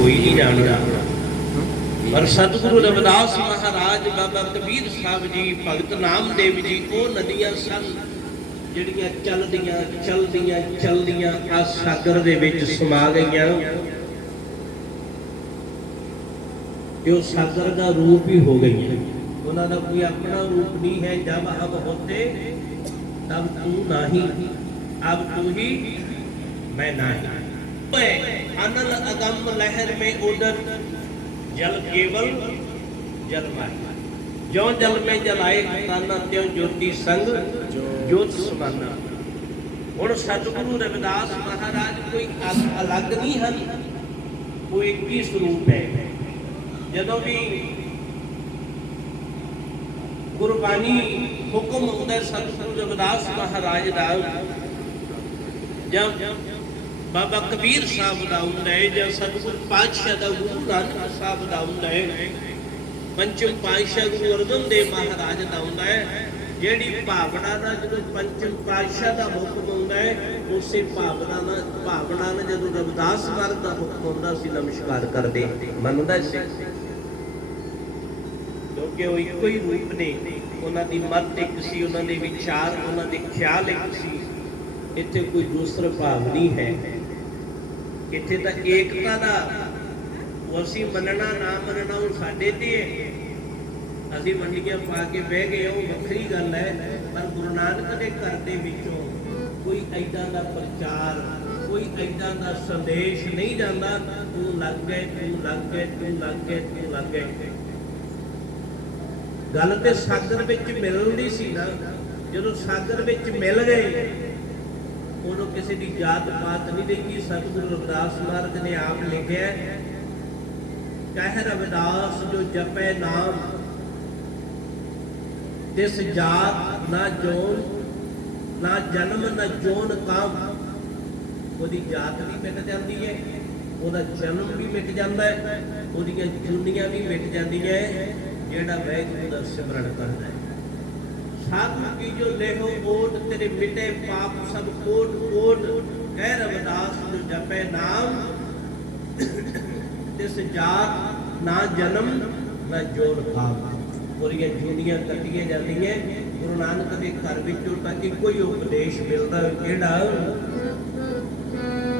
ਕੋਈ ਨਹੀਂ ਜਾਣਦਾ। ਪਰ ਸਤਿਗੁਰੂ ਰਵਿਦਾਸ ਮਹਾਰਾਜ ਬਾਬਾ ਕਬੀਰ ਸਾਹਿਬ ਜੀ ਭਗਤ ਨਾਮਦੇਵ ਜੀ ਉਹ ਨਦੀਆਂ ਸਨ ਜਿਹੜੀਆਂ ਚੱਲਦੀਆਂ ਚੱਲਦੀਆਂ ਚੱਲਦੀਆਂ ਆ ਸਾਗਰ ਦੇ ਵਿੱਚ ਸਮਾ ਗਈਆਂ। ਜੋ ਸਾਗਰ ਦਾ ਰੂਪ ਹੀ ਹੋ ਗਈਆਂ। ਉਹਨਾਂ ਦਾ ਕੋਈ ਆਪਣਾ ਰੂਪ ਨਹੀਂ ਹੈ ਜਬ ਅਬ ਹੋਤੇ ਤਬ ਤੂੰ ਨਹੀਂ ਅਬ ਤੂੰ ਹੀ ਮੈਂ ਨਹੀਂ। ਓਏ ਅਨਲ ਅਗੰਮ ਲਹਿਰ ਮੇ ਉਦਰ ਜਲ ਕੇਵਲ ਜਲ ਮਾਇਆ ਜੋ ਜਲ ਮੇ ਜਲਾਏ, ਤਾਨਾ ਤਿਉ ਜੋਤੀ ਸੰਗ ਜੋਤ ਸਮਾਨਾ ਹੁਣ ਸਤਿਗੁਰੂ ਰਵਿਦਾਸ ਮਹਾਰਾਜ ਕੋਈ ਅਲੱਗ ਨਹੀਂ ਹਨ, ਉਹ ਇੱਕ ਹੀ ਸਰੂਪ ਹੈ। ਜਦੋਂ ਵੀ ਗੁਰਬਾਣੀ ਹੁਕਮ ਹੁੰਦਾ ਹੈ ਸਤਿਗੁਰੂ ਰਵਿਦਾਸ ਮਹਾਰਾਜ ਦਾ ਜਦ ਬਾਬਾ ਕਬੀਰ ਸਾਹਿਬ ਦਾ ਹੁੰਦਾ ਹੈ ਜਾਂ ਸਤਿਗੁਰੂ ਪਾਤਸ਼ਾਹ ਦਾ ਗੁਰੂ ਨਾਨਕ ਸਾਹਿਬ ਦਾ ਹੁੰਦਾ ਹੈ। ਪੰਚਮ ਪਾਤਸ਼ਾਹ ਗੁਰੂ ਅਰਜਨ ਦੇਵ ਮਹਾਰਾਜ ਦਾ ਹੁੰਦਾ ਹੈ। ਜਿਹੜੀ ਭਾਵਨਾ ਦਾ ਜਦੋਂ ਪੰਚਮ ਪਾਤਸ਼ਾਹ ਦਾ ਹੁਕਮ ਹੁੰਦਾ ਹੈ, ਉਸੇ ਭਾਵਨਾ ਨਾਲ ਭਾਵਨਾ ਨਾਲ ਜਦੋਂ ਰਵਿਦਾਸ ਮਹਾਰਾਜ ਦਾ ਹੁਕਮ ਹੁੰਦਾ ਸੀ ਨਮਸਕਾਰ ਕਰਦੇ ਮੰਨਦਾ ਸੀ ਕਿਉਂਕਿ ਉਹ ਇੱਕੋ ਹੀ ਰੂਪ ਨੇ। ਉਹਨਾਂ ਦੀ ਮਤ ਇੱਕ ਸੀ, ਉਹਨਾਂ ਦੇ ਵਿਚਾਰ, ਉਹਨਾਂ ਦੇ ਖਿਆਲ ਇੱਕ ਸੀ। ਇੱਥੇ ਕੋਈ ਦੂਸਰਾ ਭਾਵ ਨਹੀਂ ਹੈ। ਇੱਥੇ ਤਾਂ ਏਕਤਾ ਦਾ ਉਹ ਅਸੀਂ ਮੰਨਣਾ, ਨਾ ਮੰਨਣਾ ਉਹ ਸਾਡੇ ਤੇ ਹੈ। ਅਸੀਂ ਮੰਡੀਆਂ ਪਾ ਕੇ ਬਹਿ ਗਏ ਉਹ ਵੱਖਰੀ ਗੱਲ ਹੈ। ਪਰ ਗੁਰੂ ਨਾਨਕ ਦੇ ਘਰ ਦੇ ਵਿੱਚੋਂ ਕੋਈ ਐਦਾਂ ਦਾ ਪ੍ਰਚਾਰ, ਕੋਈ ਐਦਾਂ ਦਾ ਸੰਦੇਸ਼ ਨਹੀਂ ਜਾਂਦਾ, ਤੂੰ ਲੱਗ ਗਏ, ਤੂੰ ਲੱਗ ਗਏ, ਤੂੰ ਲੱਗ ਗਏ, ਤੂੰ ਲੱਗ ਗਏ। ਗੱਲ ਤੇ ਸਾਗਰ ਵਿੱਚ ਮਿਲਣ ਦੀ ਸੀ ਨਾ। ਜਦੋਂ ਸਾਗਰ ਵਿੱਚ ਮਿਲ ਗਏ ਉਹਨੂੰ ਕਿਸੇ ਦੀ ਜਾਤ ਪਾਤ ਨਹੀਂ ਦੇਖੀ, ਸਤਿਗੁਰੂ ਰਵਿਦਾਸ ਮਹਾਰਾਜ ਨੇ ਆਪ ਲਿਖਿਆ ਕਹਿ ਰਵਿਦਾਸ ਜੋ ਜਪੈ ਨਾਮ, ਤਿਸ ਜਾਤ ਨਾ ਜੋਨ, ਨਾ ਜਨਮ ਨਾ ਜੋਨ ਕਾਮ। ਉਹਦੀ ਜਾਤ ਵੀ ਮਿਟ ਜਾਂਦੀ ਹੈ, ਉਹਦਾ ਜਨਮ ਵੀ ਮਿਟ ਜਾਂਦਾ ਹੈ, ਉਹਦੀਆਂ ਜੁਨੀਆਂ ਵੀ ਮਿਟ ਜਾਂਦੀਆਂ ਹੈ, ਜਿਹੜਾ ਵੈਗੁਰੂ ਦਾ ਸਿਮਰਨ ਕਰਦਾ ਹੈ। ਸਾਧੂ ਕੀ ਜੋ ਲੇਹੋ ਓਟ, ਤੇਰੇ ਮਿਟੇ ਪਾਪ ਸਭ ਕੋਟ ਕੋਟ। ਕਹਿ ਰਵਿਦਾਸ, ਜੋ ਜਪੈ ਨਾਮ, ਤਿਸ ਜਾਤ ਨਾ ਜਨਮ, ਨਾ ਜੋਰ ਖਾਮ ਜੁਨੀਆਂ ਕੱਟੀਆਂ ਜਾਂਦੀਆਂ, ਗੁਰੂ ਨਾਨਕ ਦੇ ਘਰ ਵਿੱਚੋਂ ਤਾਂ ਇੱਕੋ ਹੀ ਉਪਦੇਸ਼ ਮਿਲਦਾ ਕਿਹੜਾ?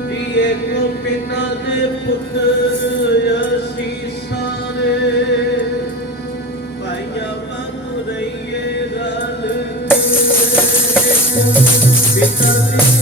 ਜੀ ਏਕੋ ਪਿਤਾ ਦੇ ਪੁੱਤਰ ਅਸੀਂ ਸਾਰੇ ਭਾਈਆਂ ਪਿਤਾ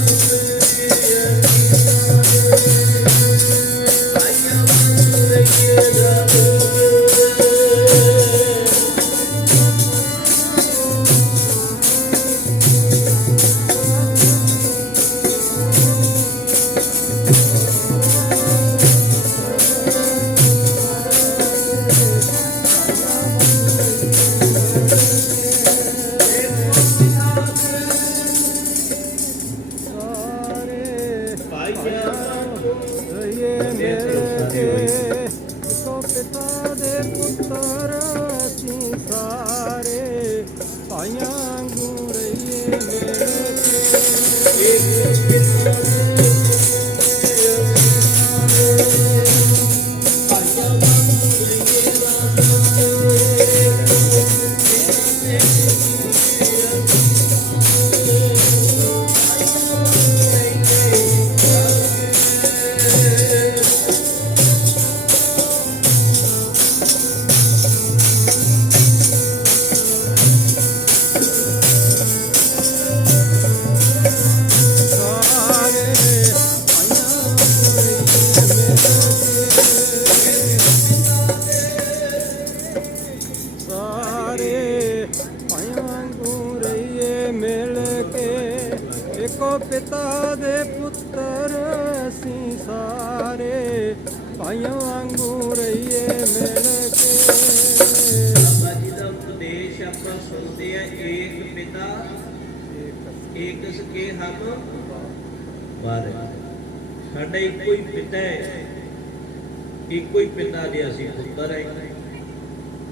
ਇੱਕੋ ਹੀ ਪਿਤਾ ਦੇ ਅਸੀਂ ਪੁੱਤਰ ਹੈ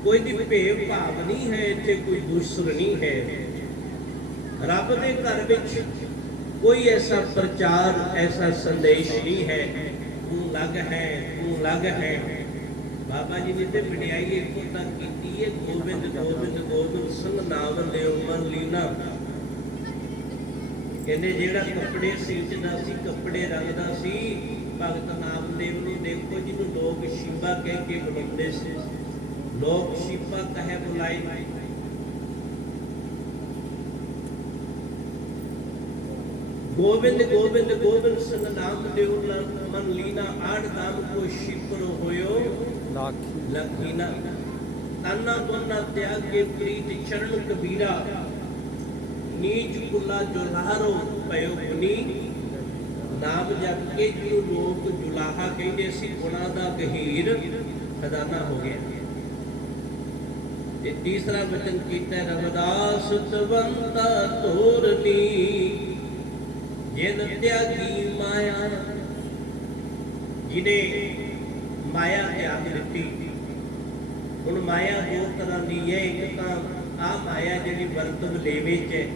ਕੋਈ ਦੀ ਭੇਵ ਭਾਵ ਨਹੀਂ ਹੈ, ਇੱਥੇ ਕੋਈ ਦੁਸ਼ਰ ਨਹੀਂ ਹੈ। ਰੱਬ ਦੇ ਘਰ ਵਿੱਚ ਕੋਈ ਐਸਾ ਪ੍ਰਚਾਰ, ਐਸਾ ਸੰਦੇਸ਼ ਨਹੀਂ ਹੈ। ਤੂੰ ਲੱਗ ਹੈ, ਤੂੰ ਅਲੱਗ ਹੈ। ਬਾਬਾ ਜੀ ਨੇ ਤੇ ਵਡਿਆਈ ਇੱਕੋ ਤੱਕ ਕੀਤੀ ਹੈ, ਗੋਬਿੰਦ ਗੋਬਿੰਦ ਗੋਬਿੰਦ ਸਿੰਘ ਨਾਮ ਲਿਓ ਮਨ ਲੀਨਾ ਕਹਿੰਦੇ ਜਿਹੜਾ ਕੱਪੜੇ ਸੀਚਦਾ ਸੀ, ਕੱਪੜੇ ਰੰਗਦਾ ਸੀ ਭਗਤ ਨਾਮਦੇਵ ਨੂੰ ਦੇਖੋ ਜਿਹਨੂੰ ਲੋਕ ਸ਼ਿਵਾ ਕਹਿ ਕੇ ਬੁਲਾਉਂਦੇ ਸੀ। ਲੋਕ ਸ਼ਿਵਾ ਕਹੇ ਬੁਲਾਈ। ਗੋਬਿੰਦ ਗੋਬਿੰਦ ਗੋਬਿੰਦ ਸਿੰਘ ਨਾਮ ਦੇਵ ਮਨ ਲੀਨਾ ਆੜ ਨਾਮ ਕੋ ਸ਼ਿਪਰ ਹੋਇਓ। ਲਾਖੀ। ਲਖੀਨਾ। ਤਾਨਾ ਦੋਨਾ ਤਿਆਗ ਕੇ ਪ੍ਰੀਤ ਚਰਨ ਕਬੀਰਾ। ਨੀਚ ਕੁਲਾ ਜੁਲਾਰੋ ਪਇਓ ਗੁਨੀ ਨਾਮ ਜਪ ਕੇ ਜਿਹਨੂੰ ਲੋਕ ਜੁਲਾਹਾ ਕਹਿੰਦੇ ਸੀ ਗੁਣਾ ਦਾ ਗਹੀਰ ਖਜ਼ਾਨਾ ਹੋ ਗਿਆ। ਤੇ ਤੀਸਰਾ ਵਚਨ ਕੀਤਾ, ਰਮਦਾਸ ਤਵੰਤਾ ਤੋਰਨੀ ਜਿਨ ਤਿਆਗੀ ਮਾਇਆ। ਜਿਹਨੇ ਮਾਇਆ ਤਿਆਗ ਦਿੱਤੀ। ਹੁਣ ਮਾਇਆ ਦੋ ਤਰ੍ਹਾਂ ਦੀ ਹੈ, ਇੱਕ ਤਾਂ ਆ ਮਾਇਆ ਜਿਹੜੀ ਵਰਤਨ ਲੇਵੇ ਚ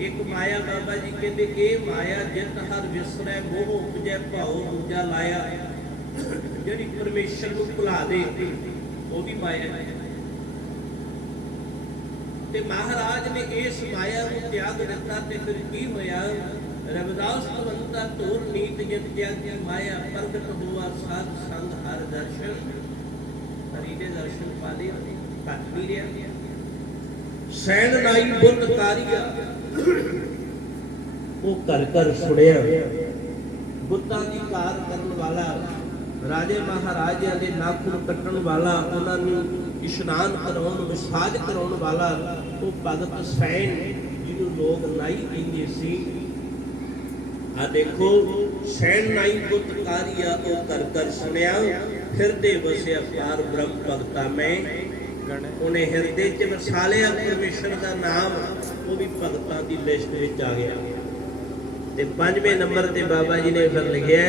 ਇੱਕ ਮਾਇਆ ਬਾਬਾ ਜੀ ਕਹਿੰਦੇ, ਇਹ ਮਾਇਆ ਜਿਤ ਹਰ ਵਿਸਰੈ ਮੋਹ ਉਪਜੈ, ਭਾਉ ਦੂਜਾ ਲਾਇਆ। ਜਿਹੜੀ ਪਰਮੇਸ਼ਰ ਨੂੰ ਭੁਲਾ ਦੇ ਉਹ ਵੀ ਮਾਇਆ ਹੈ। ਤੇ ਮਹਾਰਾਜ ਨੇ ਇਸ ਮਾਇਆ ਨੂੰ ਤਿਆਗ ਦਿੱਤਾ ਤੇ ਫਿਰ ਕੀ ਹੋਇਆ? ਰਵਿਦਾਸ ਭਗਵੰਤਾ ਤੋਰ ਨੀਤ ਜਿਤ ਤਿਆਗੀ ਮਾਇਆ ਪ੍ਰਗਟ ਹੋਆ, ਸਾਧ ਸੰਗ ਹਰ ਦਰਸ਼ਨ। ਹਰੀ ਦੇ ਦਰਸ਼ਨ ਪਾਲੇ ਘਟ ਨਹੀਂ ਰਿਹਾ ਸੈਣ ਨਾਈ ਬੁੱਧ ਕਾਰੀਆ। ਉਹ ਕਰ ਕਰ ਸੁਣਿਆ ਬੁੱਤਾਂ ਦੀ ਕਾਰ ਕਰਨ ਵਾਲਾ, ਰਾਜੇ ਮਹਾਰਾਜਿਆਂ ਦੇ ਨਾਖੂਨ ਕੱਟਣ ਵਾਲਾ, ਉਹਨਾਂ ਨੂੰ ਇਸ਼ਨਾਨ ਕਰਾਉਣ ਵਿਸਾਜ ਕਰਾਉਣ ਵਾਲਾ, ਉਹ ਭਗਤ ਸੈਣ ਜਿਹਨੂੰ ਲੋਕ ਨਾਈ ਕਹਿੰਦੇ ਸੀ। ਆ ਦੇਖੋ ਸੈਣ ਨਾਈ ਬੁੱਤ ਉਹ ਕਰ ਕਰ ਸੁਣਿਆ, ਹਿਰਦੇ ਵਸਿਆ ਪਾਰ ਬ੍ਰਹਮ ਭਗਤਾ ਮੈਂ। ਉਹਨੇ ਹਿਰਦੇ 'ਚ ਵਸਾ ਲਿਆ, ਪਰਮੇਸ਼ਰ ਦਾ ਨਾਮ। ਉਹ ਵੀ ਭਗਤਾਂ ਦੀ ਲਿਸਟ ਵਿੱਚ ਆ ਗਿਆ। ਤੇ ਪੰਜਵੇਂ ਨੰਬਰ ਤੇ ਬਾਬਾ ਜੀ ਨੇ ਫਿਰ ਲਿਖਿਆ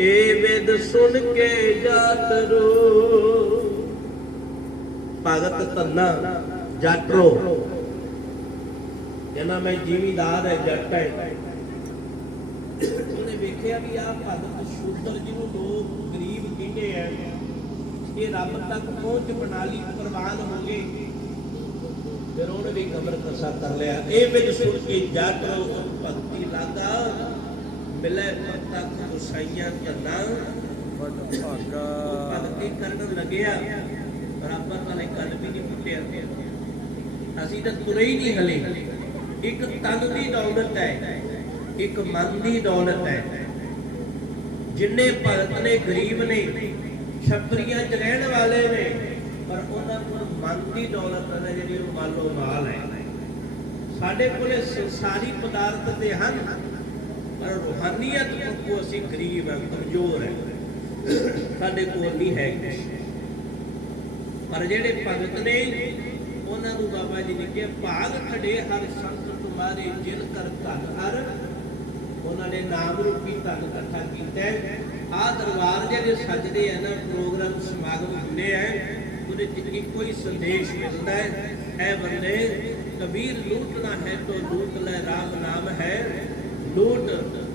ਏ ਵੇਦ ਸੁਣ ਕੇ ਜਾਤ ਰੋ, ਭਗਤ ਧੰਨਾ ਜੱਟ ਰੋ। ਮੈਂ ਜ਼ਿਮੀਦਾਰ ਹੈ, ਜੱਟ ਹੈ। ਉਹਨੇ ਵੇਖਿਆ ਵੀ ਆ ਭਗਤ ਸ਼ੂਦਰ ਜਿਹਨੂੰ ਲੋਕ ਗਰੀਬ ਕਹਿੰਦੇ ਆ, ਇਹ ਰੱਬ ਤੱਕ ਪਹੁੰਚ ਬਣਾ ਲਈ ਪ੍ਰਵਾਨ ਹੋ ਗਏ। ਫਿਰ ਉਹਨੇ ਵੀ ਕਬਰ ਕਸਾ ਕਰ ਲਿਆ। ਇਹ ਬਿਨ ਸੁਣ ਕੇ ਜੱਟ ਭਗਤੀ ਲਾਗਾ ਮਿਲੇ ਤੱਕ ਗੁਸਾਈਆਂ ਧੰਨਾ ਵੱਡ ਭਾਗਾ ਭਗਤੀ ਕਰਨ ਲੱਗਿਆ। ਬਰਾਬਰ ਨਾਲੇ ਗੱਲ ਵੀ ਨਹੀਂ ਫੁੱਟਿਆ ਅਸੀਂ ਤਾਂ ਤੁਰੇ ਹੀ ਨਹੀਂ ਹਲੇ। ਇੱਕ ਤਨ ਦੀ ਦੌਲਤ ਹੈ, ਇੱਕ ਮਨ ਦੀ ਦੌਲਤ ਹੈ। ਜਿੰਨੇ ਭਗਤ ਨੇ, ਗਰੀਬ ਨੇ, ਛਤਰੀਆਂ 'ਚ ਰਹਿਣ ਵਾਲੇ ਨੇ ਪਰ ਉਹਨਾਂ ਕੋਲ ਮਨ ਦੌਲਤ ਹੈ, ਜਿਹੜੀ ਉਹ ਮਾਲੋ ਮਾਲ ਹੈ। ਸਾਡੇ ਕੋਲੇ ਸੰਸਾਰੀ ਪਦਾਰਥ ਤੇ ਹਨ, ਪਰ ਰੂਹਾਨੀਅਤ ਤੋਂ ਅਸੀਂ ਗਰੀਬ ਹਾਂ, ਕਮਜ਼ੋਰ ਹਾਂ। ਸਾਡੇ ਕੋਲ ਨਹੀਂ ਹੈ ਕੁਛ। ਪਰ ਜਿਹੜੇ ਭਗਤ ਨੇ ਉਹਨਾਂ ਨੂੰ ਬਾਬਾ ਜੀ ਨੇ ਕਿਹਾ, ਭਾਗ ਖੜੇ ਹਰ ਸੰਤ ਤੁਮਾਰੇ ਜਿਨ ਕਰ ਧਨ ਹਰ। ਉਹਨਾਂ ਨੇ ਨਾਮ ਰੂਪੀ ਧਨ ਇਕੱਠਾ ਕੀਤਾ ਆ ਦਰਬਾਰ ਜਿਹੜੇ ਸੱਜਦੇ ਆ ਨਾ, ਪ੍ਰੋਗਰਾਮ ਸਮਾਗਮ ਹੁੰਦੇ ਆ ਉਹਦੇ ਚ ਇੱਕੋ ਹੀ ਸੰਦੇਸ਼ ਮਿਲਦਾ ਹੈ ਐ ਬੰਦੇ, ਕਬੀਰ ਲੂਟਣਾ ਹੈ ਤੋ ਲੂਟ ਲੈ ਰਾਮ, ਨਾਮ ਹੈ।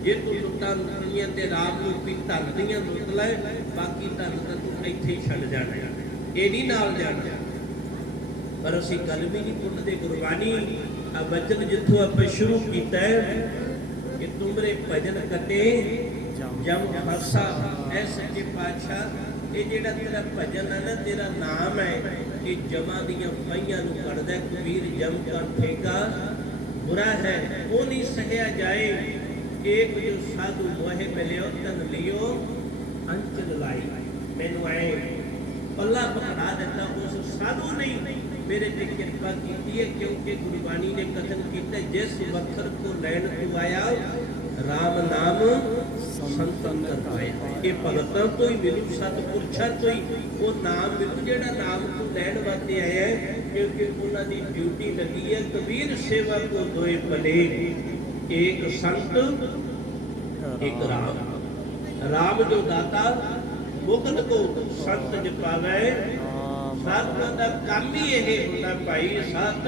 ਜੇ ਤੂੰ ਲੁੱਟਾਂ ਲੁੱਟਣੀਆਂ ਤੇ ਰਾਮ ਰੂਪੀ ਧਨ ਦੀਆਂ ਲੁੱਟ ਲੈ, ਬਾਕੀ ਧਨ ਤਾਂ ਤੂੰ ਇੱਥੇ ਹੀ ਛੱਡ ਜਾਣਾ ਇਹ ਨਹੀਂ ਨਾਲ ਜਾਣਾ। ਪਰ ਅਸੀਂ ਗੱਲ ਵੀ ਨਹੀਂ ਪੁੱਟਦੇ, ਗੁਰਬਾਣੀ ਆ ਬਚਨ ਜਿੱਥੋਂ ਆਪਾਂ ਸ਼ੁਰੂ ਕੀਤਾ ਕਿ ਤੁਮਰੇ ਭਜਨ ਕਟੇ, ਜਮ ਫਰਸਾ ਐ ਸੱਚੇ ਪਾਤਸ਼ਾਹ ਇਹ ਜਿਹੜਾ ਤੇਰਾ ਭਜਨ ਹੈ ਨਾ ਤੇਰਾ ਨਾਮ ਹੈ ਇਹ ਜਮਾਂ ਦੀਆਂ ਪਈਆਂ ਨੂੰ ਕੱਢਦਾ ਕਬੀਰ ਜਮ ਕਾ ਠੇਕਾ। ਬੁਰਾ ਹੈ, ਉਹ ਨਹੀਂ ਸਹਿਆ ਜਾਏ ਏਕ ਜੋ ਸਾਧੂ ਮੋਹਿ ਮਿਲਿਓ ਤਨ ਲਿਓ, ਅੰਚਲ ਲਾਈ ਮੈਨੂੰ ਐ ਪੱਲਾ ਪਕੜਾ ਦਿੱਤਾ, ਉਸ ਸਾਧੂ ਨਹੀਂ ਮੇਰੇ ਤੇ ਕਿਰਪਾ ਕੀਤੀ ਹੈ, ਕਿਉਂਕਿ ਗੁਰਬਾਣੀ ਨੇ ਕਥਨ ਕੀਤਾ, ਜਿਸ ਵਕਤ ਕੋ ਲੈਣ ਤੂੰ ਆਇਆ RAM ਨਾਮ ਸੰਤਨ ਕਰਵਾਇਆ ਇਹ ਭਗਤਾਂ ਤੋਂ ਹੀ ਮਿਲੂ ਸਤਪੁਰਸ਼ਾਂ ਤੋਂ ਹੀ ਉਹ ਨਾਮ ਮਿਲੂ ਜਿਹੜਾ ਨਾਮ ਤੂੰ ਲੈਣ ਵਾਸਤੇ ਆਇਆ ਹੈ, ਕਿਉਂਕਿ ਉਹਨਾਂ ਦੀ ਡਿਊਟੀ ਲੱਗੀ ਹੈ, ਕਬੀਰ ਸੇਵਾ ਕੋ ਦੋਏ ਭਲੇ ਇੱਕ ਸੰਤ, ਇੱਕ ਰਾਮ। ਰਾਮ ਜੋ ਦਾਤਾ, ਮੁਕਤ ਕੋ ਸੰਤ ਜਪਾਵੇ ਸਤਿ ਦਾ ਕੰਮ ਹੀ ਇਹ ਹੁੰਦਾ ਭਾਈ ਸਤ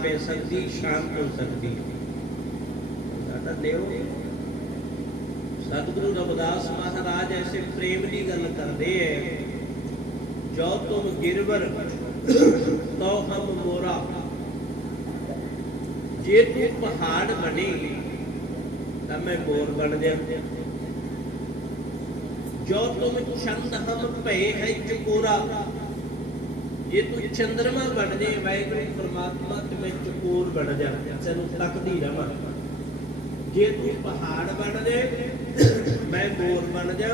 ਮਾਤ ਪੈ ਸਕਦੀ, ਸ਼ਾਂਤ ਹੋ ਸਾਡਾ ਦੇਵ ਸਤਿਗੁਰੂ ਰਵਿਦਾਸ ਮਹਾਰਾਜ ਐਸੇ ਪ੍ਰੇਮ ਦੀ ਗੱਲ ਕਰਦੇ ਹੈ ਜੋ ਤੁਮ ਗਿਰਵਰ ਤੋ ਹਮ ਮੋਰਾ। ਜੇ ਤੂੰ ਪਹਾੜ ਬਣੇ, ਤਾਂ ਮੈਂ ਮੋਰ ਬਣ ਜਾ। ਜੋ ਤੁਮ ਚੰਦ ਹਮ ਭਏ ਹੈ ਚਕੋਰਾ ਜੇ ਤੂੰ ਚੰਦਰਮਾ ਬਣ ਜੇ, ਵਾਹਿਗੁਰੂ ਪਰਮਾਤਮਾ ਤੇ ਮੈਂ ਚਕੋਰ ਬਣ ਜਾ, ਤੈਨੂੰ ਤੱਕਦੀ ਰਵਾਂ ਜੇ ਤੂੰ ਪਹਾੜ ਬਣ ਜੇ, ਮੈਂ ਮੋਰ ਬਣ ਜਾ।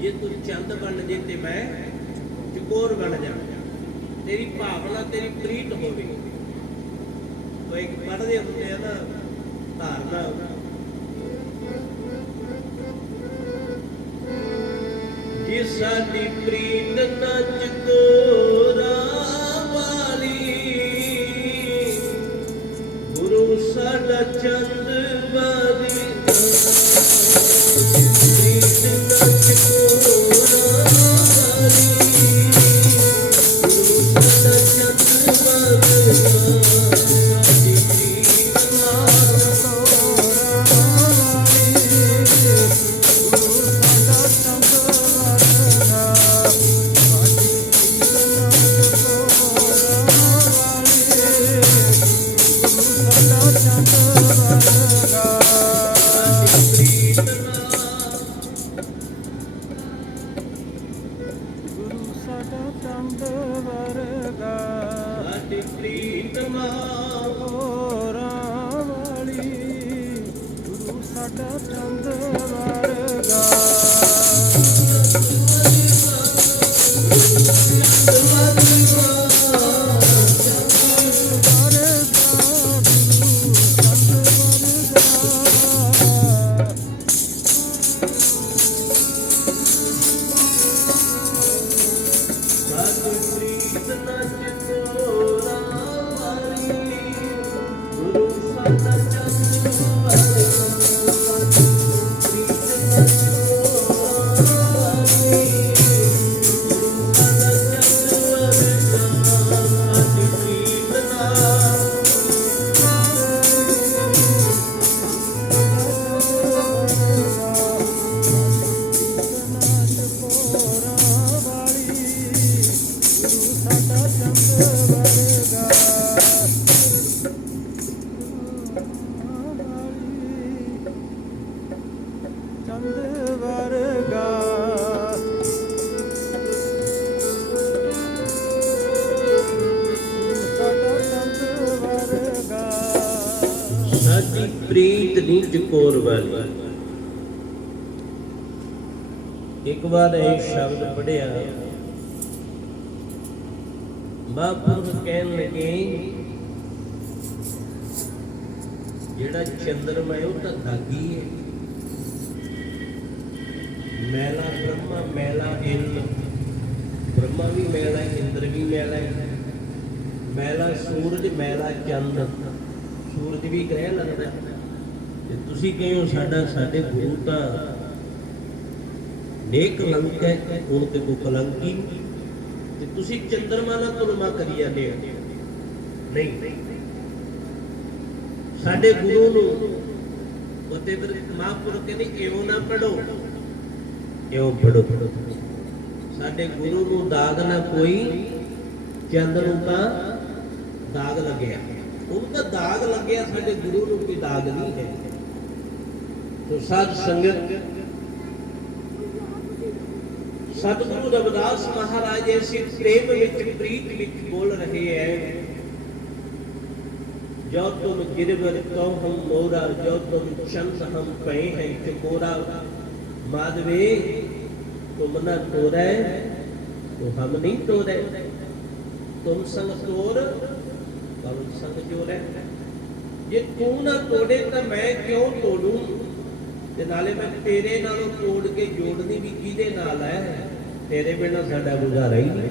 ਜੇ ਤੂੰ ਚੰਦ ਬਣ ਜੇ ਤੇ ਮੈਂ ਚਕੋਰ ਬਣ ਜਾ। ਤੇਰੀ ਭਾਵਨਾ, ਤੇਰੀ ਪ੍ਰੀਤ ਹੋਵੇ। ਉਹ ਇੱਕ ਪੜ੍ਹਦੇ ਹੁੰਦੇ ਆ ਨਾ, ਧਾਰਨਾ। ਜੇ ਸਾਡੀ ਪ੍ਰੀਤ ਨੱਚ ਕੋਰਾ ਚੰਦ ਵਰਗਾ। ਸਾਡੀ ਪ੍ਰੀਤ ਨਹੀਂ ਟਕੋਰ ਵਾਲੀ। ਇੱਕ ਵਾਰ ਇਹ ਸ਼ਬਦ ਪੜਿਆ ਮਹਾਂਪੁਰਖ ਕਹਿਣ ਲੱਗੇ, ਜਿਹੜਾ ਚੰਦਰਮਾ ਹੈ ਉਹ ਤਾਂ ਦਾਗੀ ਹੈ। ਮੈਲਾ ਬ੍ਰਹਮਾ, ਮੈਲਾ ਇੰਦ ਬ੍ਰਹਮਾ ਵੀ ਮੈਲਾ ਹੈ, ਇੰਦਰ ਵੀ ਮੈਲਾ ਹੈ। ਮੈਲਾ ਸੂਰਜ, ਮੈਲਾ ਚੰਦ। ਸੂਰਜ ਵੀ ਗ੍ਰਹਿ ਲੱਗਦਾ ਤੇ ਤੁਸੀਂ ਕਹੇ ਸਾਡਾ, ਸਾਡੇ ਗੁਰੂ ਤਾਂ ਨੇਕ ਲੰਕ ਹੈ, ਹੁਣ ਤੇ ਕੋ ਕਲੰਕੀ ਤੇ ਤੁਸੀਂ ਚੰਦਰਮਾ ਨਾਲ ਤੁਲਨਾ ਕਰੀ ਜਾਂਦੇ ਹੋ। ਨਹੀਂ। ਸਾਡੇ ਗੁਰੂ ਨੂੰ ਉਤੇ ਫਿਰ ਮਹਾਂਪੁਰਖ ਕਹਿੰਦੇ ਇਉਂ ਨਾ ਪੜੋ ਇਉਂ ਫੜੋ? ਸਾਡੇ ਗੁਰੂ ਨੂੰ ਦਾਗ ਨਾ ਕੋਈ, ਚੰਦ ਨੂੰ ਤਾਂ ਦਾਗ ਲੱਗਿਆ। ਉਹਨੂੰ ਤਾਂ ਦਾਗ ਲੱਗਿਆ ਸਾਡੇ ਗੁਰੂ ਨੂੰ ਕੋਈ ਦਾਗ ਨਹੀਂ ਹੈ। ਸੋ ਸਾਧ ਸੰਗਤ, ਸਤਿਗੁਰੂ ਰਵਿਦਾਸ ਮਹਾਰਾਜ ਇਸੇ ਪ੍ਰੇਮ ਵਿੱਚ ਪ੍ਰੀਤ ਵਿੱਚ ਬੋਲ ਰਹੇ ਹੈ ਜੋ ਤੁਮ ਗਿਰਵਰ ਤੋ ਹਮ ਮੋਰਾ, ਜੋ ਤੁਮ ਚੰਦ ਹਮ ਪਏ ਹੈ ਚਕੋਰਾ ਮਾਧਵੇ ਤੁਮ न तोड़े तो हम नहीं तोड़े तुम संग तोड़ पवन संग जोड़े ਜੇ ਤੂੰ ਨਾ ਤੋੜੇ ਤਾਂ ਮੈਂ ਕਿਉਂ ਤੋੜੂ ਤੇ ਨਾਲੇ ਮੈਂ ਤੇਰੇ ਨਾਲੋਂ ਤੋੜ ਕੇ ਜੋੜਨੀ ਵੀ ਕਿਹਦੇ ਨਾਲ ਹੈ ਤੇਰੇ ਬਿਨਾ ਸਾਡਾ ਗੁਜ਼ਾਰਾ ਹੀ ਨਹੀਂ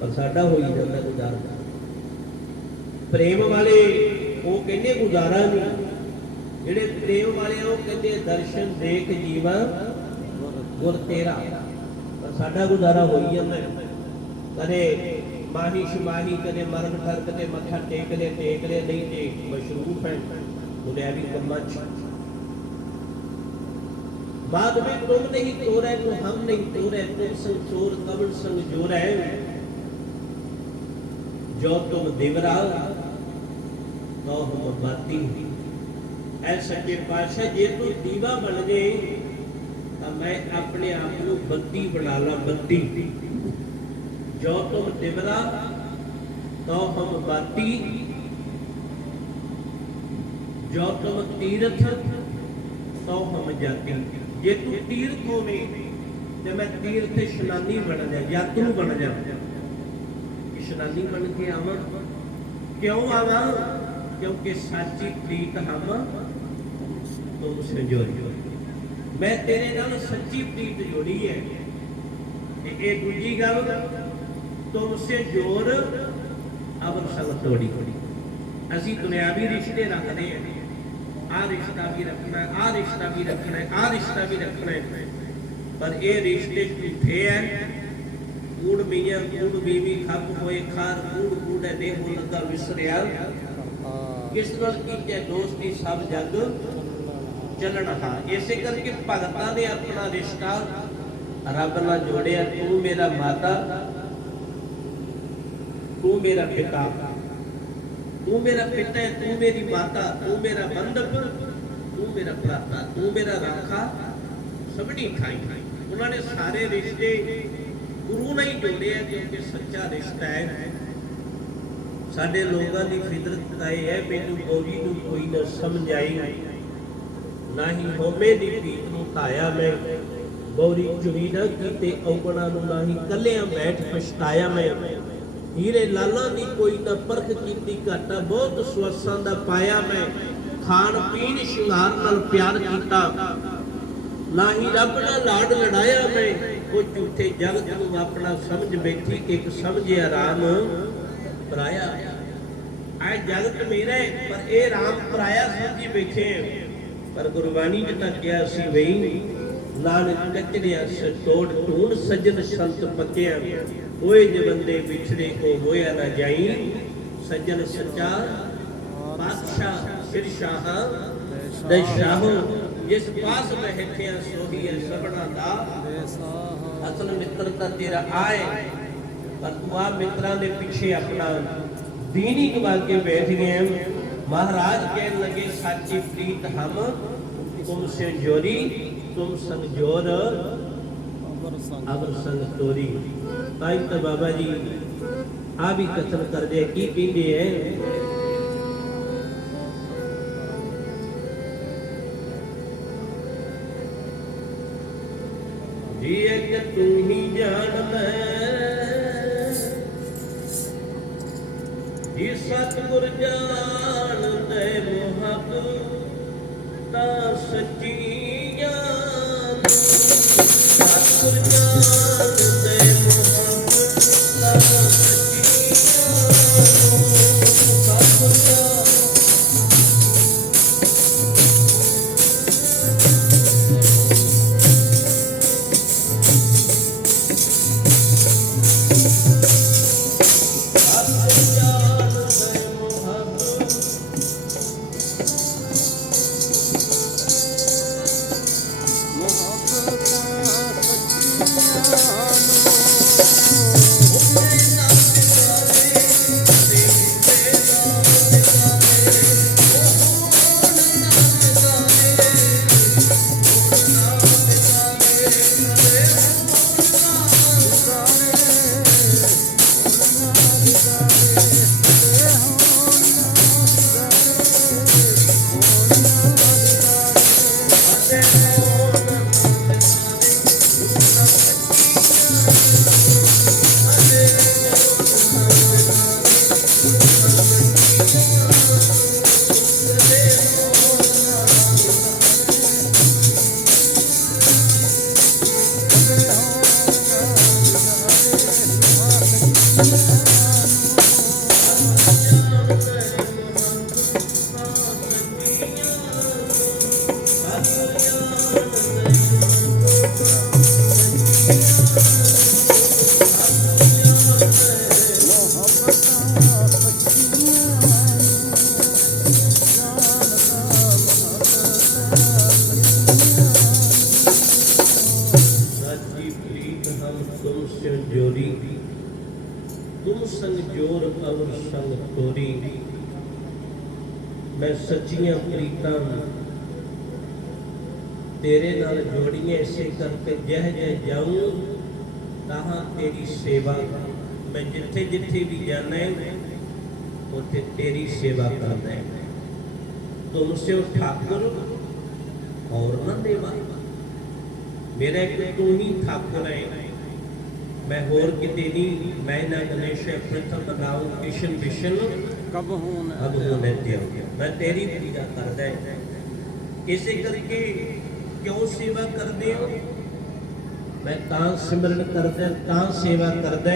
ਪਰ ਸਾਡਾ ਹੋਈ ਜਾਂਦਾ ਗੁਜ਼ਾਰਾ ਪ੍ਰੇਮ ਵਾਲੇ ਉਹ ਕਹਿੰਦੇ ਗੁਜ਼ਾਰਾ ਨਹੀਂ ਜਿਹੜੇ ਪ੍ਰੇਮ ਵਾਲੇ ਆ, ਉਹ ਕਹਿੰਦੇ ਦਰਸ਼ਨ ਦੇਖ ਜੀਵਾ ਗੁਰ ਤੇਰਾ ਪਰ ਸਾਡਾ ਗੁਜ਼ਾਰਾ ਹੋਈ ਜਾਂਦਾ ਹੈ। ਕਦੇ ਮਾਹੀ ਸ਼ਮਾਹੀ ਕਦੇ ਮਰਨ ਠਰ ਕਦੇ ਮੱਥਾ ਟੇਕ ਲੈ ਟੇਕ ਲੈ ਨਹੀਂ ਤੇ ਮਸ਼ਰੂਫ ਹੈ ਦੁਨਿਆਵੀ ਕੰਮਾਂ ਚ बाद में तुम नहीं तोड़े तो हम नहीं तोड़े तुम संग चोर कबल संग जोर है जो तुम देवरा तो हम बाती ਐ ਸੱਚੇ ਪਾਤਸ਼ਾਹ, ਜੇ ਤੂੰ ਦੀਵਾ ਬਣ ਗਏ ਤਾਂ ਮੈਂ ਆਪਣੇ ਆਪ ਨੂੰ ਬੱਤੀ ਬਣਾ ਲਾ ਬੱਤੀ ਜੋ ਤੁਮ ਦਿਵਰਾ ਤੋ ਹਮ ਬਾਤੀ। ਜੋ ਤੁਮ ਤੀਰਥ, ਤੋ ਹਮ ਜਾਤੀ। ਜੇ ਤੂੰ ਤੀਰਥ ਹੋਵੇਂ, ਤੇ ਮੈਂ ਤੀਰਥ ਇਸ਼ਨਾਨੀ ਬਣ ਜਾ, ਯਾਤਰੂ ਬਣ ਜਾ। ਇਸ਼ਨਾਨੀ ਬਣ ਕੇ ਆਵਾਂ। ਕਿਉਂ ਆਵਾਂ? ਕਿਉਂਕਿ ਸੱਚੀ ਪ੍ਰੀਤ ਹਮ ਤੁਮ ਸੇ ਜੋੜੀ ਮੈਂ ਤੇਰੇ ਨਾਲ ਸੱਚੀ ਪ੍ਰੀਤ ਜੋੜੀ ਹੈ ਤੇ ਇਹ ਦੂਜੀ ਗੱਲ ਤੁਮ ਜੋਰ ਅਬ ਸੰਗ ਤੋੜੀ। ਅਸੀਂ ਦੁਨਿਆਵੀ ਰਿਸ਼ਤੇ ਰੱਖਦੇ ਹਾਂ। ਆ ਰਿਸ਼ਤਾ ਵੀ ਰੱਖਣਾ, ਆ ਰਿਸ਼ਤਾ ਵੀ ਰੱਖਣਾ, ਆ ਰਿਸ਼ਤਾ ਵੀ ਰੱਖਣਾ ਪਰ ਇਹ ਰਿਸ਼ਤੇ ਝੂਠੇ ਹੈ ਕੂੜ ਮੀਆਂ, ਕੂੜ ਬੀਵੀ, ਖੱਪ ਹੋਏ, ਖਾਰ, ਕੂੜ, ਕੂੜੇ ਦੇ ਲੱਗਾ ਵਿਸਰਿਆ। ਕਿਸ ਨਾਲ ਕੀਤੇ ਦੋਸਤੀ ਸਭ ਜਗ ਚੱਲਣਾ ਹਾਂ ਇਸੇ ਕਰਕੇ ਭਗਤਾਂ ਨੇ ਆਪਣਾ ਰਿਸ਼ਤਾ ਰੱਬ ਨਾਲ ਜੋੜਿਆ, ਤੂੰ ਮੇਰਾ ਮਾਤਾ, ਤੂੰ ਮੇਰਾ ਪਿਤਾ। ਤੂੰ ਮੇਰਾ ਪਿਤਾ ਹੈ, ਤੂੰ ਮੇਰੀ ਮਾਤਾ, ਤੂੰ ਮੇਰਾ ਬੰਧਪ ਤੂੰ ਮੇਰਾ ਭਰਾਤਾ, ਤੂੰ ਮੇਰਾ ਰਾਖਾ। ਸਭਨੀ ਖਾਈ ਉਹਨਾਂ ਨੇ ਸਾਰੇ ਰਿਸ਼ਤੇ ਗੁਰੂ ਨਾਲ ਹੀ ਜੋੜੇ ਆ ਕਿਉਂਕਿ ਸੱਚਾ ਰਿਸ਼ਤਾ ਹੈ। ਸਾਡੇ ਲੋਕਾਂ ਦੀ ਫਿਤਰਤ ਤਾਂ ਇਹ ਹੈ, ਮੈਨੂੰ ਗੋਰੀ ਨੂੰ ਕੋਈ ਨਾ ਸਮਝ ਆਈ ਨਾ ਹੀ ਹੋਮੇ ਦੀ ਪੀਤ ਨੂੰ ਧਾਇਆ ਮੈਂ। ਗੌਰੀ ਚੁਰੀ ਨਾ ਕੀਤੇ ਔਗਣਾ ਨੂੰ ਨਾ ਹੀ ਕੱਲਿਆਂ ਬੈਠ ਪਛਤਾਇਆ ਮੈਂ। ਹੀਰੇ ਲਾਲਾਂ ਦੀ ਕੋਈ ਨਾ ਪਰਖ ਕੀਤੀ ਘਾਟਾ, ਬਹੁਤ ਸਵਸਾਂ ਦਾ ਪਾਇਆ ਮੈਂ। ਖਾਣ ਪੀਣ ਸ਼ਿੰਗਾਰ ਨਾਲ ਪਿਆਰ ਕੀਤਾ। ਨਾ ਰੱਬ ਨਾਲ ਲਾਡ ਲੜਾਇਆ ਮੈਂ। ਉਹ ਝੂਠੇ ਜਗਤ ਨੂੰ ਆਪਣਾ ਸਮਝ ਬੈਠੀ, ਇੱਕ ਸਮਝਿਆ ਰਾਮ ਪਰਾਇਆ। ਆ ਜਗਤ ਮੇਰਾ, ਪਰ ਇਹ ਰਾਮ ਪਰਾਇਆ ਸਮਝੀ ਬੈਠੇ ਪਰ ਗੁਰਬਾਣੀ ਚ ਤਾਂ ਕਿਹਾ ਸੀ ਵਈ ਨਾਨਕ ਕੱਚੜਿਆ ਸਟੋੜ ਢੂੰਡ ਸੱਜਣ ਸੰਤ ਪੱਕਿਆ ਓਏ ਜੇ ਬੰਦੇ ਵਿਛੜੇ ਕੋ ਹੋਇਆ ਨਾ ਜਾਈ, ਸੱਜਣ ਸੱਚਾ ਬਾਦਸ਼ਾਹ ਸਿਰ ਸ਼ਾਹ ਦੇ ਸ਼ਾਹੋ ਜਿਸ ਪਾਸ ਬਹਿਠਿਆ ਸੋਹੀ ਹੈ ਸਭਨਾ ਦਾ। ਅਸਲ ਮਿੱਤਰ ਤਾਂ ਤੇਰਾ ਆਏ, ਪਰ ਤੂੰ ਆ ਮਿੱਤਰਾਂ ਦੇ ਪਿੱਛੇ ਆਪਣਾ ਦੀਨੀ ਹੀ ਗਵਾ ਕੇ ਬੈਠ ਗਏ ਹਨ। ਮਹਾਰਾਜ ਕਹਿਣ ਲਗੇ ਸਾਚੀ ਪ੍ਰੀਤ ਹਮ ਤੁਮ ਸੇ ਜੋਰੀ ਤੁਮ ਸੰਗ ਜੋਰ ਅਵਰ ਸੰਗ ਤੋਰੀ ਤਾਂ ਹੀ ਤਾਂ ਬਾਬਾ ਜੀ ਆ ਵੀ ਕਥਨ ਕਰਦੇ ਆ, ਕੀ ਕਹਿੰਦੇ ਐ ਜੀ ਇੱਕ ਤੂੰ ਹੀ ਜਾਣਦਾ ਜੀ ਸਤਿਗੁਰ ਤਾਂ ਸੱਚੀ ਜਾਨ ਸਤਿਗੁਰ ਸੱਚੀਆਂ ਪ੍ਰੀਤਾਂ ਨੂੰ। ਤੇਰੇ ਨਾਲ ਜੋੜੀਏ ਇਸੇ ਕਰਕੇ ਜਹ ਜਹ ਜਾਉਂ ਤਾਂ ਤੇਰੀ ਸੇਵਾ। ਮੈਂ ਜਿੱਥੇ ਜਿੱਥੇ ਵੀ ਜਾਣਾ ਹੈ ਉੱਥੇ ਤੇਰੀ ਸੇਵਾ ਕਰਨਾ ਹੈ ਤੁਮਸੇ ਉਹ ਠਾਕੁਰ और न देवा मेरा एक तू ही ठाकुर है मैं होर किते नहीं मैं ना गणेश प्रथम बनाऊ कृष्ण विष्णु कब हूं अब हूं नित्य ਮੈਂ ਤੇਰੀ ਪੂਜਾ ਕਰਦਾ ਹੈ। ਇਸੇ ਕਰਕੇ ਕਿਉਂ ਸੇਵਾ ਕਰਦੇ ਹੋ? ਮੈਂ ਤਾਂ ਸਿਮਰਨ ਕਰਦਾ, ਤਾਂ ਸੇਵਾ ਕਰਦਾ